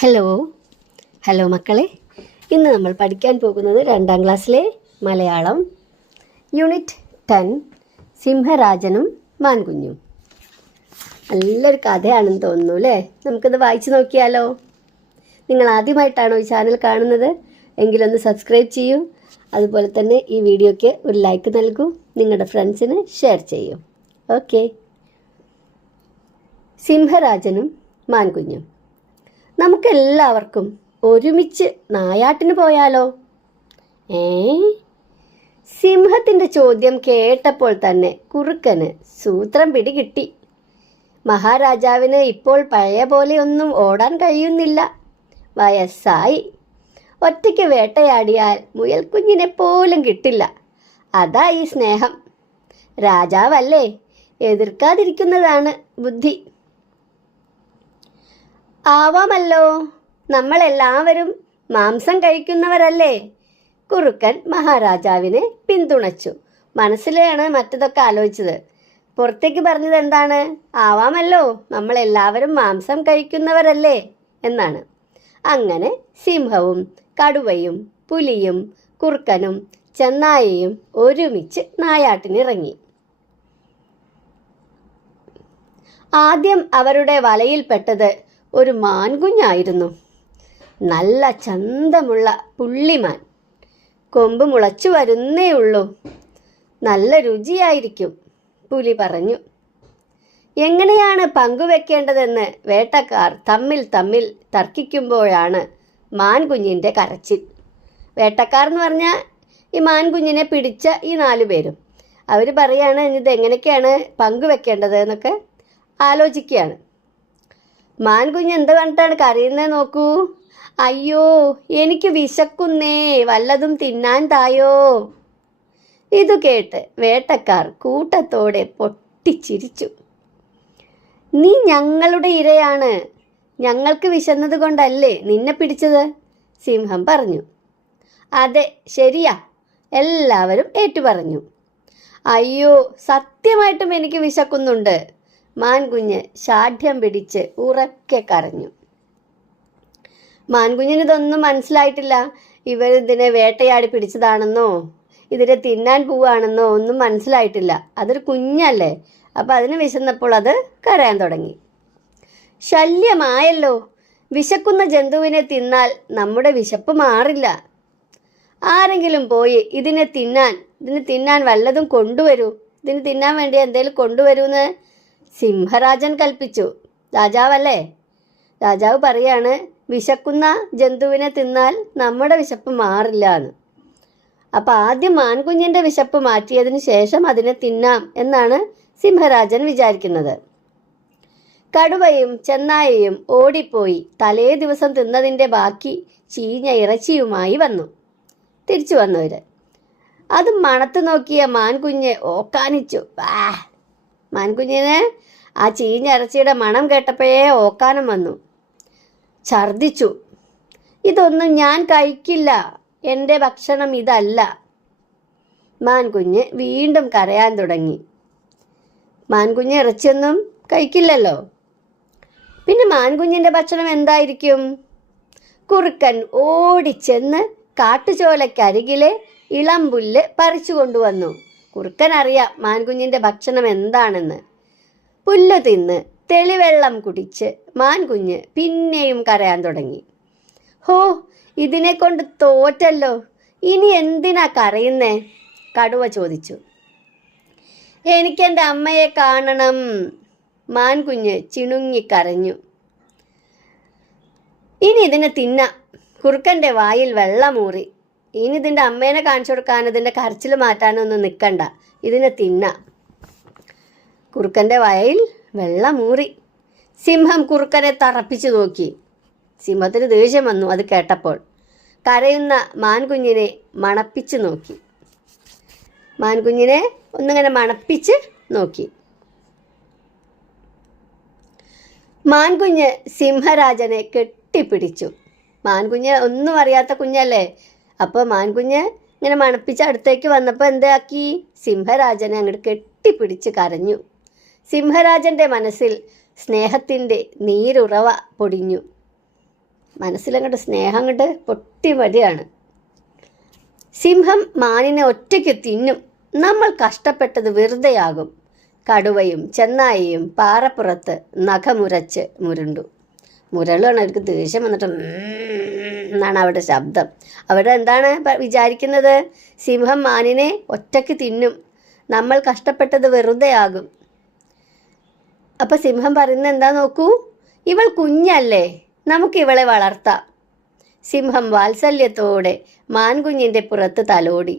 Hello hello മക്കളെ, ഇന്ന് നമ്മൾ പഠിക്കാൻ പോകുന്നത് 2ാം ക്ലാസ്സിലെ മലയാളം യൂണിറ്റ് 10 സിംഹരാജനും മാൻകുഞ്ഞും. നല്ലൊരു കഥയാണെന്ന് തോന്നുന്നു അല്ലേ? നമുക്കിത് വായിച്ചു നോക്കിയാലോ? നിങ്ങൾ ആദ്യമായിട്ടാണോ ഈ ചാനൽ കാണുന്നത് എങ്കിലൊന്ന് സബ്സ്ക്രൈബ് ചെയ്യൂ. അതുപോലെ തന്നെ ഈ വീഡിയോയ്ക്ക് ഒരു ലൈക്ക് നൽകൂ, നിങ്ങളുടെ ഫ്രണ്ട്സിന് ഷെയർ ചെയ്യൂ. ഓക്കെ. സിംഹരാജനും മാൻകുഞ്ഞും. നമുക്കെല്ലാവർക്കും ഒരുമിച്ച് നായാട്ടിന് പോയാലോ? സിംഹത്തിൻ്റെ ചോദ്യം കേട്ടപ്പോൾ തന്നെ കുറുക്കന് സൂത്രം പിടികിട്ടി. മഹാരാജാവിന് ഇപ്പോൾ പഴയ പോലെയൊന്നും ഓടാൻ കഴിയുന്നില്ല. വയസ്സായി. ഒറ്റയ്ക്ക് വേട്ടയാടിയാൽ മുയൽക്കുഞ്ഞിനെ പോലും കിട്ടില്ല. അതാ ഈ സ്നേഹം. രാജാവല്ലേ, എതിർക്കാതിരിക്കുന്നതാണ് ബുദ്ധി. ആവാമല്ലോ, നമ്മളെല്ലാവരും മാംസം കഴിക്കുന്നവരല്ലേ? കുറുക്കൻ മഹാരാജാവിനെ പിന്തുണച്ചു. മനസ്സിലാണ് മറ്റതൊക്കെ ആലോചിച്ചത്. പുറത്തേക്ക് പറഞ്ഞത് എന്താണ്? ആവാമല്ലോ, നമ്മളെല്ലാവരും മാംസം കഴിക്കുന്നവരല്ലേ എന്നാണ്. അങ്ങനെ സിംഹവും കടുവയും പുലിയും കുറുക്കനും ചെന്നായയും ഒരുമിച്ച് നായാട്ടിനിറങ്ങി. ആദ്യം അവരുടെ വലയിൽപ്പെട്ടത് ഒരു മാൻകുഞ്ഞായിരുന്നു. നല്ല ചന്തമുള്ള പുള്ളിമാൻ. കൊമ്പ് മുളച്ചു വരുന്നേ ഉള്ളൂ. നല്ല രുചിയായിരിക്കും, പുലി പറഞ്ഞു. എങ്ങനെയാണ് പങ്കുവെക്കേണ്ടതെന്ന് വേട്ടക്കാർ തമ്മിൽ തർക്കിക്കുമ്പോഴാണ് മാൻകുഞ്ഞിൻ്റെ കരച്ചിൽ. വേട്ടക്കാർ എന്ന് പറഞ്ഞാൽ ഈ മാൻകുഞ്ഞിനെ പിടിച്ച ഈ 4 പേരും. അവർ പറയാണ് ഇത് എങ്ങനെയൊക്കെയാണ് പങ്കുവെക്കേണ്ടത് എന്നൊക്കെ ആലോചിക്കുകയാണ്. മാൻകുഞ്ഞ് എന്ത് പറഞ്ഞിട്ടാണ് കരയുന്നത് നോക്കൂ. അയ്യോ, എനിക്ക് വിശക്കുന്നേ, വല്ലതും തിന്നാൻ തായോ. ഇതു കേട്ട് വേട്ടക്കാർ കൂട്ടത്തോടെ പൊട്ടിച്ചിരിച്ചു. നീ ഞങ്ങളുടെ ഇരയാണ്, ഞങ്ങൾക്ക് വിശന്നത് കൊണ്ടല്ലേ നിന്നെ പിടിച്ചത്, സിംഹം പറഞ്ഞു. അതെ, ശരിയാ, എല്ലാവരും ഏറ്റുപറഞ്ഞു. അയ്യോ, സത്യമായിട്ടും എനിക്ക് വിശക്കുന്നുണ്ട്, മാൻകുഞ്ഞ് ശാഠ്യം പിടിച്ച് ഉറക്കെ കരഞ്ഞു. മാൻകുഞ്ഞിന് ഇതൊന്നും മനസ്സിലായിട്ടില്ല. ഇവരിതിനെ വേട്ടയാടി പിടിച്ചതാണെന്നോ ഇതിനെ തിന്നാൻ പോവുകയാണെന്നോ ഒന്നും മനസ്സിലായിട്ടില്ല. അതൊരു കുഞ്ഞല്ലേ, അപ്പം അതിന് വിശന്നപ്പോൾ അത് കരയാൻ തുടങ്ങി. ശല്യമായല്ലോ, വിശക്കുന്ന ജന്തുവിനെ തിന്നാൽ നമ്മുടെ വിശപ്പ് മാറില്ല. ആരെങ്കിലും പോയി ഇതിനെ തിന്നാൻ വല്ലതും കൊണ്ടുവരൂ, ഇതിന് തിന്നാൻ വേണ്ടി എന്തെങ്കിലും കൊണ്ടുവരൂന്ന് സിംഹരാജൻ കൽപ്പിച്ചു. രാജാവല്ലേ? രാജാവ് പറയാണ് വിശക്കുന്ന ജന്തുവിനെ തിന്നാൽ നമ്മുടെ വിശപ്പ് മാറില്ല എന്ന്. അപ്പം ആദ്യം മാൻകുഞ്ഞിൻ്റെ വിശപ്പ് മാറ്റിയതിന് ശേഷം അതിനെ തിന്നാം എന്നാണ് സിംഹരാജൻ വിചാരിക്കുന്നത്. കടുവയും ചെന്നായയും ഓടിപ്പോയി തലേ ദിവസം തിന്നതിൻ്റെ ബാക്കി ചീഞ്ഞ ഇറച്ചിയുമായി തിരിച്ചു വന്നവർ. അത് മണത്ത് നോക്കിയ മാൻകുഞ്ഞ് ഓക്കാനിച്ചു. മാൻകുഞ്ഞിന് ആ ചീഞ്ഞ ഇറച്ചിയുടെ മണം കേട്ടപ്പോഴേ ഓക്കാനം വന്നു. ഛർദിച്ചു. ഇതൊന്നും ഞാൻ കഴിക്കില്ല, എൻ്റെ ഭക്ഷണം ഇതല്ല. മാൻകുഞ്ഞ് വീണ്ടും കരയാൻ തുടങ്ങി. മാൻകുഞ്ഞ് ഇറച്ചിയൊന്നും കഴിക്കില്ലല്ലോ. പിന്നെ മാൻകുഞ്ഞിൻ്റെ ഭക്ഷണം എന്തായിരിക്കും? കുറുക്കൻ ഓടിച്ചെന്ന് കാട്ടുചോലക്കരികിലെ ഇളംപുല്ല് പറിച്ചു കൊണ്ടുവന്നു. കുറുക്കൻ അറിയാം മാൻകുഞ്ഞിൻ്റെ ഭക്ഷണം എന്താണെന്ന്. പുല്ല് തിന്ന് തെളിവെള്ളം കുടിച്ച് മാൻകുഞ്ഞ് പിന്നെയും കരയാൻ തുടങ്ങി. ഹോ, ഇതിനെ കൊണ്ട് തോറ്റല്ലോ, ഇനി എന്തിനാ കരയുന്നേ? കടുവ ചോദിച്ചു. എനിക്കെൻ്റെ അമ്മയെ കാണണം, മാൻകുഞ്ഞ് ചിണുങ്ങിക്കരഞ്ഞു. ഇനി ഇതിനെ തിന്നാം. കുറുക്കൻ്റെ വായിൽ വെള്ളമൂറി. ഇനി ഇതിൻ്റെ അമ്മേനെ കാണിച്ചു കൊടുക്കാനോ ഇതിൻ്റെ കരച്ചിൽ മാറ്റാനോ ഒന്നും നിൽക്കണ്ട, ഇതിനെ തിന്നാം. കുറുക്കൻ്റെ വായിൽ വെള്ളമൂറി. സിംഹം കുറുക്കനെ തറപ്പിച്ചു നോക്കി. സിംഹത്തിന് ദേഷ്യം വന്നു അത് കേട്ടപ്പോൾ. കരയുന്ന മാൻകുഞ്ഞിനെ മണപ്പിച്ച് നോക്കി. മാൻകുഞ്ഞിനെ ഒന്നിങ്ങനെ മണപ്പിച്ച് നോക്കി. മാൻകുഞ്ഞ് സിംഹരാജനെ കെട്ടിപ്പിടിച്ചു. മാൻകുഞ്ഞ് ഒന്നും അറിയാത്ത കുഞ്ഞല്ലേ, അപ്പോൾ മാൻകുഞ്ഞ് ഇങ്ങനെ മണപ്പിച്ച് അടുത്തേക്ക് വന്നപ്പോൾ എന്താക്കി? സിംഹരാജനെ അങ്ങോട്ട് കെട്ടിപ്പിടിച്ച് കരഞ്ഞു. സിംഹരാജൻ്റെ മനസ്സിൽ സ്നേഹത്തിൻ്റെ നീരുറവ പൊടിഞ്ഞു. മനസ്സിലങ്ങോട്ട് സ്നേഹം അങ്ങോട്ട് പൊട്ടി വരികയാണ്. സിംഹം മാനിനെ ഒറ്റയ്ക്ക് തിന്നും. നമ്മൾ കഷ്ടപ്പെട്ടത് വെറുതെയാകും. കടുവയും ചെന്നായിയും പാറപ്പുറത്ത് നഖമുരച്ച് മുരുണ്ടു. മുരളാണ്, അവർക്ക് ദേഷ്യം വന്നിട്ട് എന്നാണ് അവരുടെ ശബ്ദം. അവിടെ എന്താണ് വിചാരിക്കുന്നത്? സിംഹം മാനിനെ ഒറ്റയ്ക്ക് തിന്നും, നമ്മൾ കഷ്ടപ്പെട്ടത് വെറുതെയാകും. അപ്പം സിംഹം പറയുന്നത് എന്താ നോക്കൂ, ഇവൾ കുഞ്ഞല്ലേ, നമുക്ക് ഇവളെ വളർത്താം. സിംഹം വാത്സല്യത്തോടെ മാൻകുഞ്ഞിൻ്റെ പുറത്ത് തലോടി.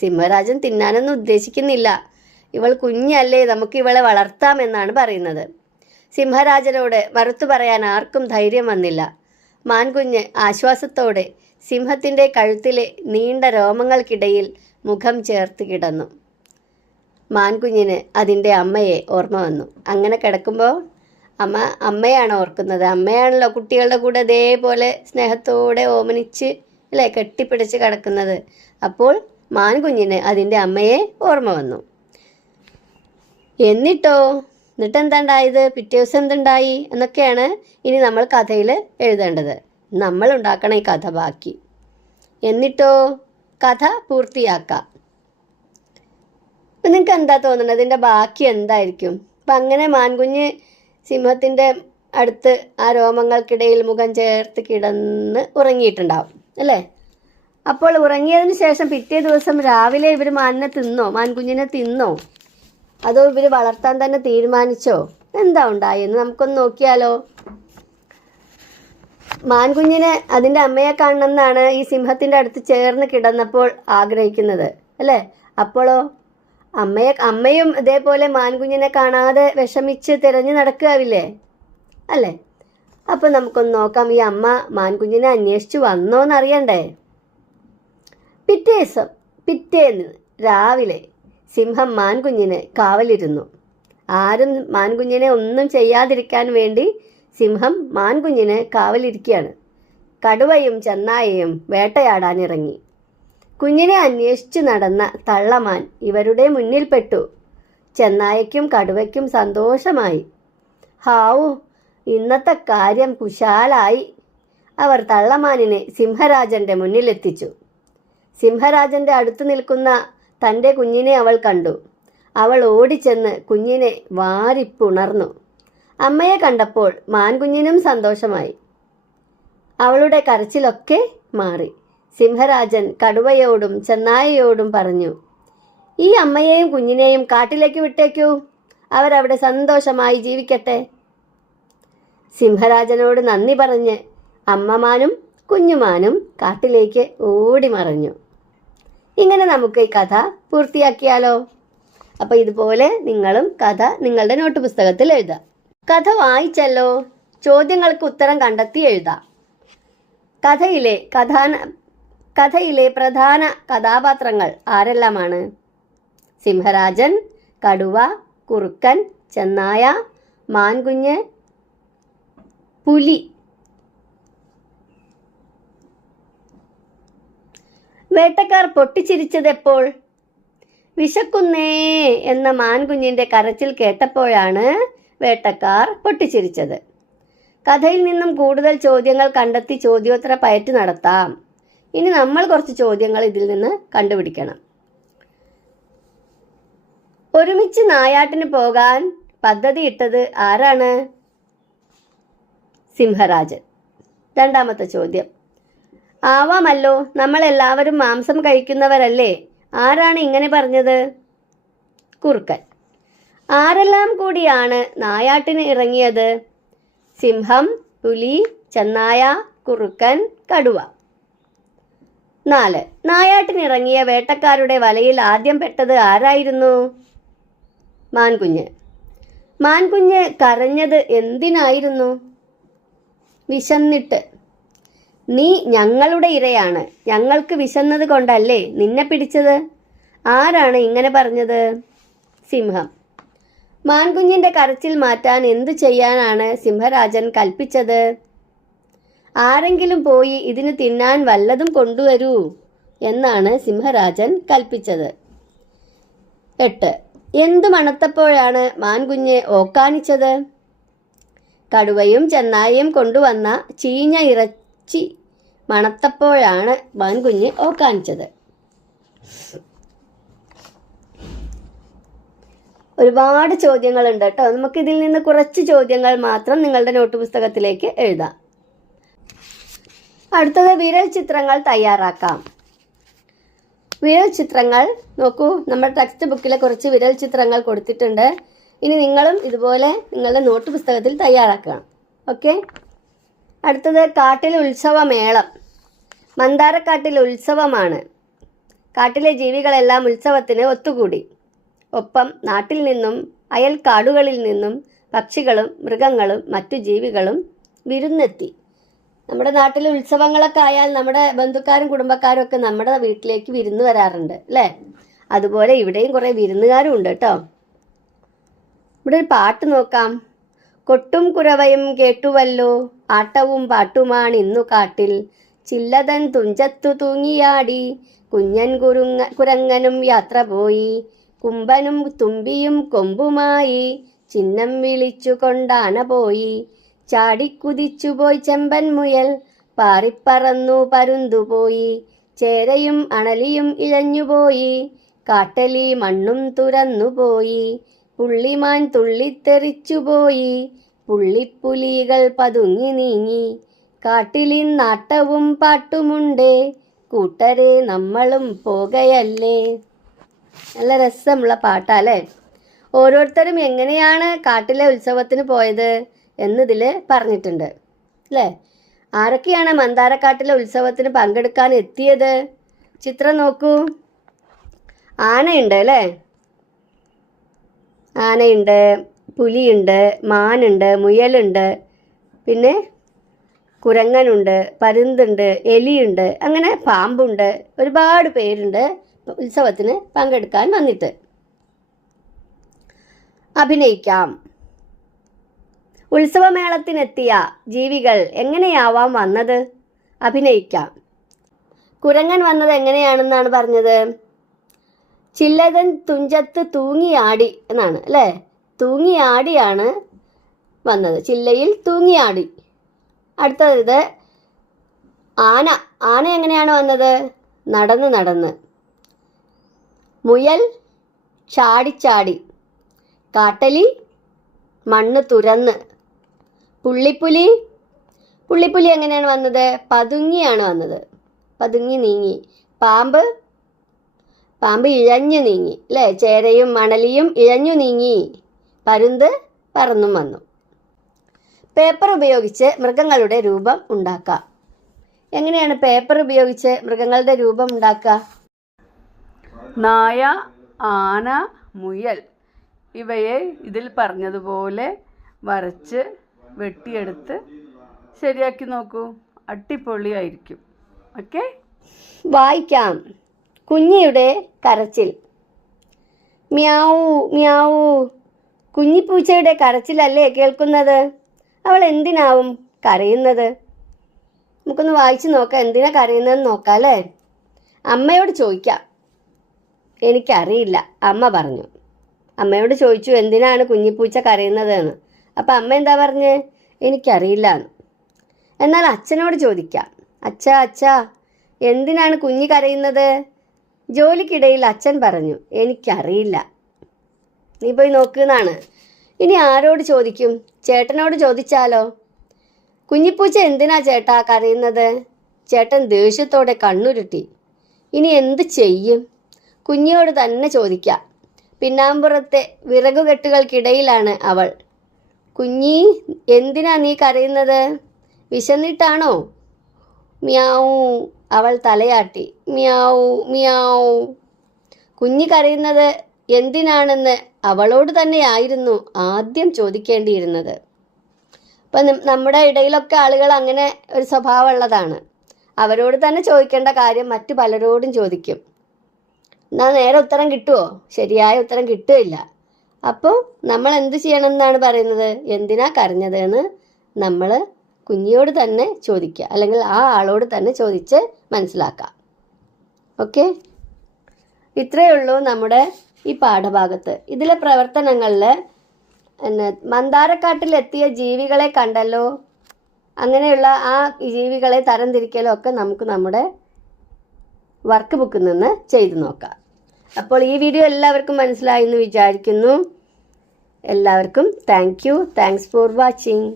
സിംഹരാജൻ തിന്നാനൊന്നും ഉദ്ദേശിക്കുന്നില്ല. ഇവൾ കുഞ്ഞല്ലേ, നമുക്ക് ഇവളെ വളർത്താമെന്നാണ് പറയുന്നത്. സിംഹരാജനോട് മറുത്തു പറയാൻ ആർക്കും ധൈര്യം വന്നില്ല. മാൻകുഞ്ഞ് ആശ്വാസത്തോടെ സിംഹത്തിൻ്റെ കഴുത്തിലെ നീണ്ട രോമങ്ങൾക്കിടയിൽ മുഖം ചേർത്ത് കിടന്നു. മാൻകുഞ്ഞിന് അതിൻ്റെ അമ്മയെ ഓർമ്മ വന്നു. അങ്ങനെ കിടക്കുമ്പോൾ അമ്മയാണ് ഓർക്കുന്നത്. അമ്മയാണല്ലോ കുട്ടികളുടെ കൂടെ അതേപോലെ സ്നേഹത്തോടെ ഓമനിച്ച് അല്ലേ കെട്ടിപ്പിടിച്ച് കിടക്കുന്നത്. അപ്പോൾ മാൻകുഞ്ഞിന് അതിൻ്റെ അമ്മയെ ഓർമ്മ വന്നു. എന്നിട്ടെന്താണ്ടായത്, പിറ്റേ ദിവസം എന്തുണ്ടായി എന്നൊക്കെയാണ് ഇനി നമ്മൾ കഥയിൽ എഴുതേണ്ടത്. നമ്മൾ ഉണ്ടാക്കണം ഈ കഥ ബാക്കി. കഥ പൂർത്തിയാക്കാം. അപ്പം നിങ്ങൾക്ക് എന്താ തോന്നുന്നത്, ഇതിൻ്റെ ബാക്കി എന്തായിരിക്കും? അപ്പം അങ്ങനെ മാൻകുഞ്ഞ് സിംഹത്തിൻ്റെ അടുത്ത് ആ രോമങ്ങൾക്കിടയിൽ മുഖം ചേർത്ത് കിടന്ന് ഉറങ്ങിയിട്ടുണ്ടാവും അല്ലേ? അപ്പോൾ ഉറങ്ങിയതിന് ശേഷം പിറ്റേ ദിവസം രാവിലെ ഇവർ മാൻകുഞ്ഞിനെ തിന്നോ, അതോ ഇവർ വളർത്താൻ തന്നെ തീരുമാനിച്ചോ? എന്താ ഉണ്ടായെന്ന് നമുക്കൊന്ന് നോക്കിയാലോ. മാൻകുഞ്ഞിന് അതിൻ്റെ അമ്മയെ കാണണമെന്നാണ് ഈ സിംഹത്തിൻ്റെ അടുത്ത് ചേർന്ന് കിടന്നപ്പോൾ ആഗ്രഹിക്കുന്നത് അല്ലേ? അപ്പോഴോ അമ്മയും ഇതേപോലെ മാൻകുഞ്ഞിനെ കാണാതെ വിഷമിച്ച് തിരഞ്ഞു നടക്കുകയാവില്ലേ അല്ലേ? അപ്പം നമുക്കൊന്ന് നോക്കാം, ഈ അമ്മ മാൻകുഞ്ഞിനെ അന്വേഷിച്ച് വന്നോന്നറിയണ്ടേ. പിറ്റേന്ന് രാവിലെ സിംഹം മാൻകുഞ്ഞിന് കാവലിരുന്നു. ആരും മാൻകുഞ്ഞിനെ ഒന്നും ചെയ്യാതിരിക്കാൻ വേണ്ടി സിംഹം മാൻകുഞ്ഞിന് കാവലിരിക്കുകയാണ്. കടുവയും ചെന്നായയും വേട്ടയാടാനിറങ്ങി. കുഞ്ഞിനെ അന്വേഷിച്ചു നടന്ന തള്ളമാൻ ഇവരുടെ മുന്നിൽപ്പെട്ടു. ചെന്നായയ്ക്കും കടുവയ്ക്കും സന്തോഷമായി. ഹാവൂ, ഇന്നത്തെ കാര്യം കുശാലായി. അവർ തള്ളമാനിനെ സിംഹരാജന്റെ മുന്നിലെത്തിച്ചു. സിംഹരാജന്റെ അടുത്ത് നിൽക്കുന്ന തൻ്റെ കുഞ്ഞിനെ അവൾ കണ്ടു. അവൾ ഓടിച്ചെന്ന് കുഞ്ഞിനെ വാരിപ്പുണർന്നു. അമ്മയെ കണ്ടപ്പോൾ മാൻകുഞ്ഞിനും സന്തോഷമായി. അവളുടെ കരച്ചിലൊക്കെ മാറി. സിംഹരാജൻ കടുവയോടും ചെന്നായയോടും പറഞ്ഞു, ഈ അമ്മയെയും കുഞ്ഞിനെയും കാട്ടിലേക്ക് വിട്ടേക്കൂ, അവരവിടെ സന്തോഷമായി ജീവിക്കട്ടെ. സിംഹരാജനോട് നന്ദി പറഞ്ഞ് അമ്മമാനും കുഞ്ഞുമാനും കാട്ടിലേക്ക് ഓടി മറഞ്ഞു. ഇങ്ങനെ നമുക്ക് ഈ കഥ പൂർത്തിയാക്കിയാലോ? അപ്പോൾ ഇതുപോലെ നിങ്ങളും കഥ നിങ്ങളുടെ നോട്ട് പുസ്തകത്തിൽ എഴുതാം. കഥ വായിച്ചല്ലോ, ചോദ്യങ്ങൾക്ക് ഉത്തരം കണ്ടെത്തി എഴുതാം. കഥയിലെ പ്രധാന കഥാപാത്രങ്ങൾ ആരെല്ലാമാണ്? സിംഹരാജൻ, കടുവ, കുറുക്കൻ, ചെന്നായ, മാൻകുഞ്ഞ്, പുലി. വേട്ടക്കാർ പൊട്ടിച്ചിരിച്ചതെപ്പോൾ? വിശക്കുന്നേ എന്ന മാൻകുഞ്ഞിൻ്റെ കരച്ചിൽ കേട്ടപ്പോഴാണ് വേട്ടക്കാർ പൊട്ടിച്ചിരിച്ചത്. കഥയിൽ നിന്നും കൂടുതൽ ചോദ്യങ്ങൾ കണ്ടെത്തി ചോദ്യോത്തര പയറ്റ് നടത്താം. ഇനി നമ്മൾ കുറച്ച് ചോദ്യങ്ങൾ ഇതിൽ നിന്ന് കണ്ടുപിടിക്കണം. ഒരുമിച്ച് നായാട്ടിന് പോകാൻ പദ്ധതിയിട്ടത് ആരാണ്? സിംഹരാജൻ. രണ്ടാമത്തെ ചോദ്യം, ആവാമല്ലോ, നമ്മളെല്ലാവരും മാംസം കഴിക്കുന്നവരല്ലേ, ആരാണ് ഇങ്ങനെ പറഞ്ഞത്? കുറുക്കൻ. ആരെല്ലാം കൂടിയാണ് നായാട്ടിന് ഇറങ്ങിയത്? സിംഹം, പുലി, ചെന്നായ, കുറുക്കൻ, കടുവ. 4. നായാട്ടിനിറങ്ങിയ വേട്ടക്കാരുടെ വലയിൽ ആദ്യം പെട്ടത് ആരായിരുന്നു? മാൻകുഞ്ഞ്. മാൻകുഞ്ഞ് കരഞ്ഞത് എന്തിനായിരുന്നു? വിശന്നിട്ട്. നീ ഞങ്ങളുടെ ഇരയാണ്, ഞങ്ങൾക്ക് വിശന്നത് കൊണ്ടല്ലേ നിന്നെ പിടിച്ചത്. ആരാണ് ഇങ്ങനെ പറഞ്ഞത്? സിംഹം. മാൻകുഞ്ഞിൻ്റെ കരച്ചിൽ മാറ്റാൻ എന്തു ചെയ്യാനാണ് സിംഹരാജൻ കൽപ്പിച്ചത്? ആരെങ്കിലും പോയി ഇതിന് തിന്നാൻ വല്ലതും കൊണ്ടുവരൂ എന്നാണ് സിംഹരാജൻ കൽപ്പിച്ചത്. 8. എന്തു മണത്തപ്പോഴാണ് മാൻകുഞ്ഞ് ഓക്കാനിച്ചത്? കടുവയും ചെന്നായയും കൊണ്ടുവന്ന ചീഞ്ഞ ഇറച്ചി മണത്തപ്പോഴാണ് മാൻകുഞ്ഞ് ഓക്കാനിച്ചത്. ഒരുപാട് ചോദ്യങ്ങളുണ്ട് കേട്ടോ. നമുക്കിതിൽ നിന്ന് കുറച്ച് ചോദ്യങ്ങൾ മാത്രം നിങ്ങളുടെ നോട്ട് പുസ്തകത്തിലേക്ക് എഴുതാം. അടുത്തത് വിരൽ ചിത്രങ്ങൾ തയ്യാറാക്കാം. വിരൽ ചിത്രങ്ങൾ നോക്കൂ, നമ്മുടെ ടെക്സ്റ്റ് ബുക്കിലെ കുറച്ച് വിരൽ ചിത്രങ്ങൾ കൊടുത്തിട്ടുണ്ട്. ഇനി നിങ്ങളും ഇതുപോലെ നിങ്ങളുടെ നോട്ട് പുസ്തകത്തിൽ തയ്യാറാക്കണം. ഓക്കെ. അടുത്തത് കാട്ടിലെ ഉത്സവമേളം. മന്ദാരക്കാട്ടിൽ ഉത്സവമാണ്. കാട്ടിലെ ജീവികളെല്ലാം ഉത്സവത്തിന് ഒത്തുകൂടി. ഒപ്പം നാട്ടിൽ നിന്നും അയൽക്കാടുകളിൽ നിന്നും പക്ഷികളും മൃഗങ്ങളും മറ്റു ജീവികളും വിരുന്നെത്തി. നമ്മുടെ നാട്ടിൽ ഉത്സവങ്ങളൊക്കെ ആയാൽ നമ്മുടെ ബന്ധുക്കാരും കുടുംബക്കാരും ഒക്കെ നമ്മുടെ വീട്ടിലേക്ക് വിരുന്ന് വരാറുണ്ട് അല്ലേ? അതുപോലെ ഇവിടെയും കുറേ വിരുന്നുകാരും ഉണ്ട് കേട്ടോ. ഇവിടെ ഒരു പാട്ട് നോക്കാം. കൊട്ടും കുരവയും കേട്ടുവല്ലോ, ആട്ടവും പാട്ടുമാണ് ഇന്നു കാട്ടിൽ, ചില്ലതൻ തുഞ്ചത്തു തൂങ്ങിയാടി, കുഞ്ഞൻ കുരങ്ങനും യാത്ര പോയി, കുമ്പനും തുമ്പിയും കൊമ്പുമായി, ചിഹ്നം വിളിച്ചു കൊണ്ടാന പോയി, ചാടിക്കുതിച്ചുപോയി ചെമ്പൻ മുയൽ, പാറിപ്പറന്നു പരുന്തുപോയി, ചേരയും അണലിയും ഇഴഞ്ഞുപോയി, കാട്ടലി മണ്ണും തുരന്നുപോയി, പുള്ളിമാൻ തുള്ളിത്തെറിച്ചുപോയി, പുള്ളിപ്പുലികൾ പതുങ്ങി നീങ്ങി, കാട്ടിലിൻ നാട്ടവും പാട്ടുമുണ്ടേ, കൂട്ടരെ നമ്മളും പോകയല്ലേ. നല്ല രസമുള്ള പാട്ടല്ലേ? ഓരോരുത്തരും എങ്ങനെയാണ് കാട്ടിലെ ഉത്സവത്തിന് പോയത് എന്നതിൽ പറഞ്ഞിട്ടുണ്ട് അല്ലേ? ആരൊക്കെയാണ് മന്ദാരക്കാട്ടിലെ ഉത്സവത്തിന് പങ്കെടുക്കാൻ എത്തിയത്? ചിത്രം നോക്കൂ. ആനയുണ്ട് അല്ലേ? ആനയുണ്ട്, പുലിയുണ്ട്, മാനുണ്ട്, മുയലുണ്ട്, പിന്നെ കുരങ്ങനുണ്ട്, പരുന്തുണ്ട്, എലിയുണ്ട്, അങ്ങനെ പാമ്പുണ്ട്. ഒരുപാട് പേരുണ്ട് ഉത്സവത്തിന് പങ്കെടുക്കാൻ വന്നിട്ട്. അഭിനയിക്കാം. ഉത്സവമേളത്തിനെത്തിയ ജീവികൾ എങ്ങനെയാവാം വന്നത്? അഭിനയിക്കാം. കുരങ്ങൻ വന്നത് എങ്ങനെയാണെന്നാണ് പറഞ്ഞത്? ചില്ലതൻ തുഞ്ചത്ത് തൂങ്ങിയാടി എന്നാണ് അല്ലേ? തൂങ്ങിയാടിയാണ് വന്നത്. ചില്ലയിൽ തൂങ്ങിയാടി. അടുത്തത് ആന. ആന എങ്ങനെയാണ് വന്നത്? നടന്ന് നടന്ന്. മുയൽ ചാടിച്ചാടി. കാട്ടലി മണ്ണ് തുരന്ന്. പുള്ളിപ്പുലി എങ്ങനെയാണ് വന്നത്? പതുങ്ങിയാണ് വന്നത്. പതുങ്ങി നീങ്ങി. പാമ്പ് ഇഴഞ്ഞു നീങ്ങി അല്ലേ? ചേരയും മണലിയും ഇഴഞ്ഞു നീങ്ങി. പരുന്ത് പറന്നും വന്നു. പേപ്പർ ഉപയോഗിച്ച് മൃഗങ്ങളുടെ രൂപം ഉണ്ടാക്കാം. എങ്ങനെയാണ് പേപ്പർ ഉപയോഗിച്ച് മൃഗങ്ങളുടെ രൂപം ഉണ്ടാക്കുക? നായ, ആന, മുയൽ ഇവയെ ഇതിൽ പറഞ്ഞതുപോലെ വരച്ച് വെട്ടിയെടുത്ത് ശരിയാക്കി നോക്കൂ. അടിപൊളിയായിരിക്കും. ഓക്കെ. വായിക്കാം. കുഞ്ഞിയുടെ കരച്ചിൽ. മ്യാവൂ മ്യാവൂ. കുഞ്ഞിപ്പൂച്ചയുടെ കരച്ചിലല്ലേ കേൾക്കുന്നത്? അവൾ എന്തിനാവും കരയുന്നത്? നമുക്കൊന്ന് വായിച്ചു നോക്കാം. എന്തിനാ കരയുന്നതെന്ന് നോക്കാം അല്ലേ? അമ്മയോട് ചോദിക്കാം. എനിക്കറിയില്ല, അമ്മ പറഞ്ഞു. അമ്മയോട് ചോദിച്ചു എന്തിനാണ് കുഞ്ഞിപ്പൂച്ച കരയുന്നത് എന്ന്. അപ്പം അമ്മ എന്താ പറഞ്ഞ്? എനിക്കറിയില്ല എന്ന്. എന്നാൽ അച്ഛനോട് ചോദിക്കാം. അച്ഛാ എന്തിനാണ് കുഞ്ഞി കരയുന്നത്? ജോലിക്കിടയിൽ അച്ഛൻ പറഞ്ഞു എനിക്കറിയില്ല. നീ പോയി നോക്കുന്നാണ്. ഇനി ആരോട് ചോദിക്കും? ചേട്ടനോട് ചോദിച്ചാലോ? കുഞ്ഞിപ്പൂച്ച എന്തിനാ ചേട്ടാ കരയുന്നത്? ചേട്ടൻ ദേഷ്യത്തോടെ കണ്ണുരുട്ടി. ഇനി എന്ത് ചെയ്യും? കുഞ്ഞിയോട് തന്നെ ചോദിക്കാം. പിന്നാമ്പുറത്തെ വിറകുകെട്ടുകൾക്കിടയിലാണ് അവൾ. കുഞ്ഞി, എന്തിനാ നീ കരയുന്നത്? വിശന്നിട്ടാണോ? മ്യാവൂ. അവൾ തലയാട്ടി. മ്യാവൂ മ്യാവൂ. കുഞ്ഞി കരയുന്നത് എന്തിനാണെന്ന് അവളോട് തന്നെയായിരുന്നു ആദ്യം ചോദിക്കേണ്ടിയിരുന്നത്. അപ്പം നമ്മുടെ ഇടയിലൊക്കെ ആളുകൾ അങ്ങനെ ഒരു സ്വഭാവമുള്ളതാണ്. അവരോട് തന്നെ ചോദിക്കേണ്ട കാര്യം മറ്റു പലരോടും ചോദിക്കും. എന്നാൽ നേരെ ഉത്തരം കിട്ടുമോ? ശരിയായ ഉത്തരം കിട്ടുകയില്ല. അപ്പോൾ നമ്മൾ എന്ത് ചെയ്യണമെന്നാണ് പറയുന്നത്? എന്തിനാ കരഞ്ഞത് എന്ന് നമ്മൾ കുഞ്ഞിയോട് തന്നെ ചോദിക്കുക, അല്ലെങ്കിൽ ആ ആളോട് തന്നെ ചോദിച്ച് മനസ്സിലാക്കാം. ഓക്കെ. ഇത്രയേ ഉള്ളൂ നമ്മുടെ ഈ പാഠഭാഗത്ത്. ഇതിലെ പ്രവർത്തനങ്ങളിൽ മന്ദാരക്കാട്ടിലെത്തിയ ജീവികളെ കണ്ടല്ലോ. അങ്ങനെയുള്ള ആ ജീവികളെ തരംതിരിക്കലും ഒക്കെ നമുക്ക് നമ്മുടെ വർക്ക് ബുക്കിൽ നിന്ന് ചെയ്തു നോക്കാം. അപ്പോൾ ഈ വീഡിയോ എല്ലാവർക്കും മനസ്സിലായി എന്ന് വിചാരിക്കുന്നു. എല്ലാവർക്കും താങ്ക്സ് ഫോർ വാച്ചിങ്.